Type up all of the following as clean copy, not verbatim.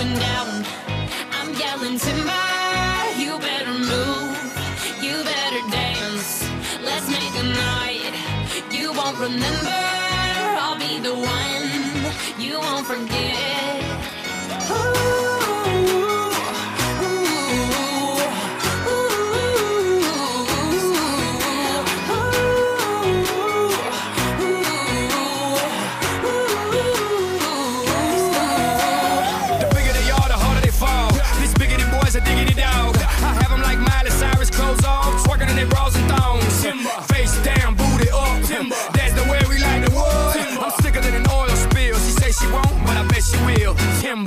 going down. I'm yelling timber, you better move, you better dance. Let's make a night you won't remember. I'll be the one you won't forget. Ooh.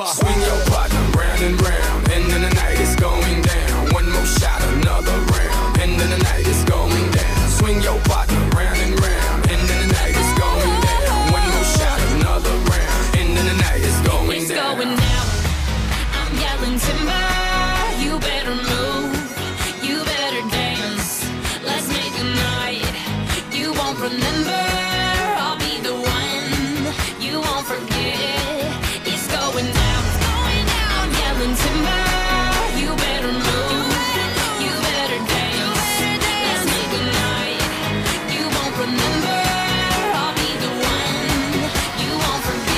Swing your partner round and round, and then the night is going down. One more shot, another round, and then the night is going down. Swing your partner round and round, and then the night is going down. One more shot, another round, and then the night is going down. It's going down. I'm yelling timber, you better move, you better dance. Let's make a night you won't remember. I'll be the one you won't forget. Going down, I'm yelling timber, you better move, you better dance. Let's make a night you won't remember. I'll be the one you won't forget.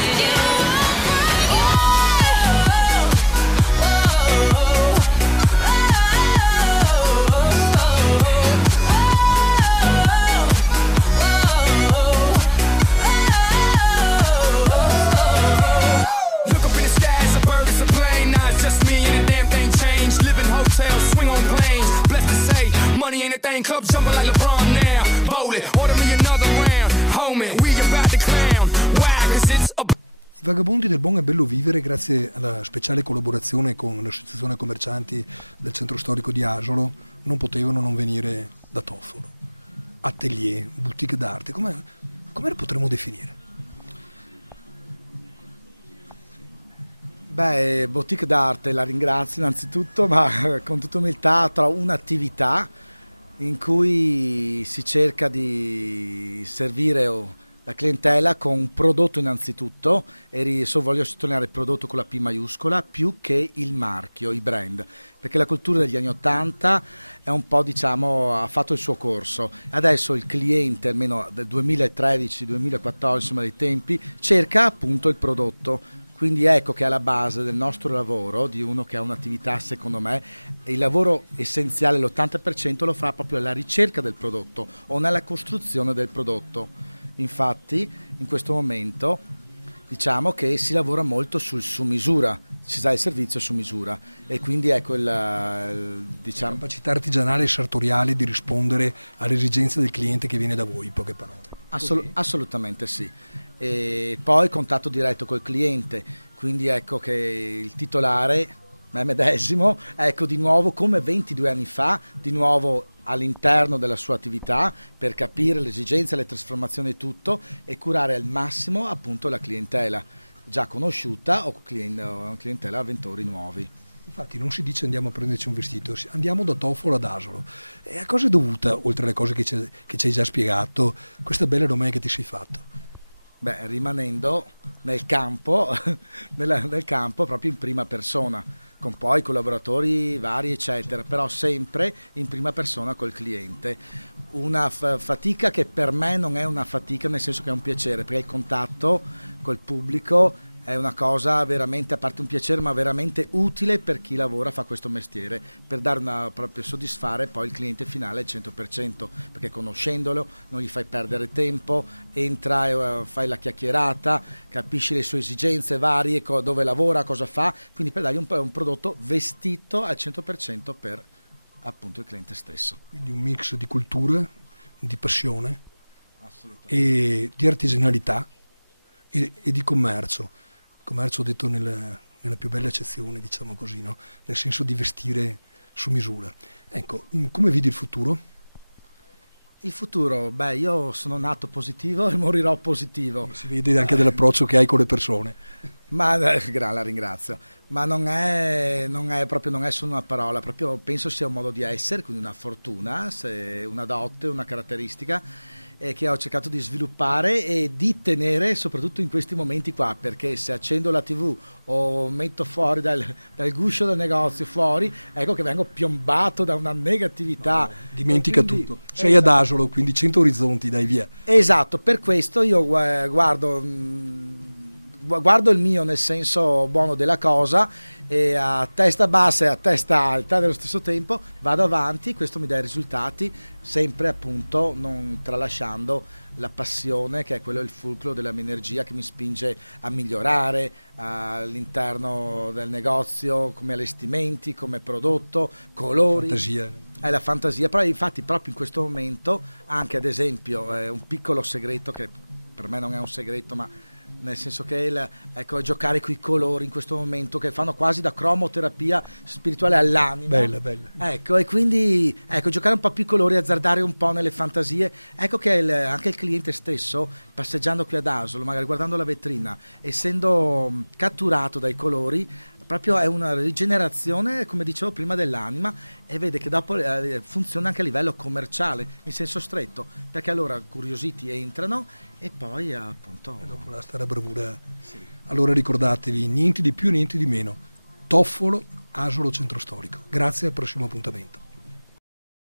Money ain't a thing, club jumping like LeBron now. Bowl it, order me another round. Homie, we about to clown. Why? Cause it's a... I Vagabondi del Buon e Bello Vivere, grazie alla speciale collaborazione con l'associazione commercianti del centro storico di Asolo, non potevano non venire da Toffolo. Atelier, boutique d'arte, come le potremmo definire? Beh, boutique d'arte, la ringrazio innanzitutto, ma con tutta umiltà trovo un'attività in cui si cerca di servire la clientela con un prodotto innanzitutto, e voglio sottolineare il prodotto con la P maiuscola, più che il marchio, i brand, perché la cultura degli anni '80 è un po', diciamo, ha fatto il suo corso. Adesso il cliente, almeno del 2013-2014, insomma dei tempi, cerca appunto il prodotto. Quindi ecco che alla base del nostro lavoro, di uno che ha un'attività, secondo me, il lavoro essenziale, l'80% lo fa proprio alla ricerca del prodotto o nella costruzione del prodotto. Infatti, in questo momento, diciamo che si lavora molto sul su misura, si dà il servizio su misura, e quindi ecco diciamo... capacità artigianale e sartoriale di rispondere alle esigenze del cliente che viene da voi, in poche parole. Assolutamente sì. E poi contatto diretto col cliente, quindi ecco che il titolare, me medesimo, ecco di nuovo come 22 anni fa, di nuovo all'interno della sua attività per capire le esigenze, le trasformazioni e tutto, e curare al massimo appunto la clientela già conosciuta o clientela avventori nuovi. Infatti non si dice andiamo a prenderci un vestito, andiamo da Toffolo ad Asolo. E a cosa è dovuta, oltre alle cose che ci hai già spiegato, questa bella domenica che ti sei fatto? Beh, rimanendo nel campo, nel campo proprio in prima persona, con poi collaboratori vari eccetera, però sempre in prima persona col cliente. Una fatica che per me non è una fatica, nel senso che è un piacere, perché il contatto col pubblico è una cosa veramente, a parte un piacere, ma veramente utile per chi lavora, fa questo mestiere, per dare proprio soddisfare poi il cliente finale al 100%, perché conoscendolo non gli fai perdere tempo, entra e fai la chiacchierata, capisci le sue esigenze varie, dove lavora, cosa fa, quindi per dargli un prodotto vestito al 100% per appunto il cliente stesso. Quindi un mix di cultura, di passione e di artigianalità e di commercio detto nella più bella accezione, diciamo così, no? Nel senso di vestire su misura. Ecco, come vedi il futuro? Il futuro, beh, io sono nato positivo e morirò positivo. Si vede anche dall'approccio che hai con le persone. Ma la ringrazio. Ma non è solo una parola, proprio penso sia un modo di essere, quindi una fortuna, una dote, una caratteristica che ho cercato di sviluppare e di tenere soprattutto in questi momenti qua, perché se accendo la TV o metto fuori dal guscio del negozio fuori, ecco che vengo piombato da una negatività. Dimentica quindi, tutto. Sei ad Asolo, quindi 100 orizzonti, dai via. Esatto, per questo io guardo il mio nel senso buono della cosa, e a testa bassa e a testa alta nello stesso tempo vado avanti. Questo mi dà i risultati, sempre appunto non tralasciando la passione, che è quello, il fulcro della mia energia che mi spinge a migliorare all'interno del negozio, come allestimenti, come prodotto, colori. Fantasia. È la fantasia, però infatti proprio in questo momento anche, ad esempio, un piccolo segreto che per me non è un segreto, ma nel senso che ecco, giocare con i colori in questo momento, che fanno quasi da cromoterapia spirituale all'anima. Bella. Ecco, e quindi giocare un po' più i colori, azzardare un po' nelle fantasie. Ecco che anche il cliente stesso, passeggiando qui ad Asolo, magari guardando la vetrina, essendo catturato dai colori, proprio è una rigenerazione, come dicevo prima, dell'anima, e vede che dopo funziona anche a livello commerciale, in senso stretto, perché allora curiositi entrano e poi appunto... E dopo la stare bravura. Sì. Allora ricordatevi, niente di più, niente di meno. Toffolo, Asolo Centro Storico. Grazie, al prossimo appuntamento.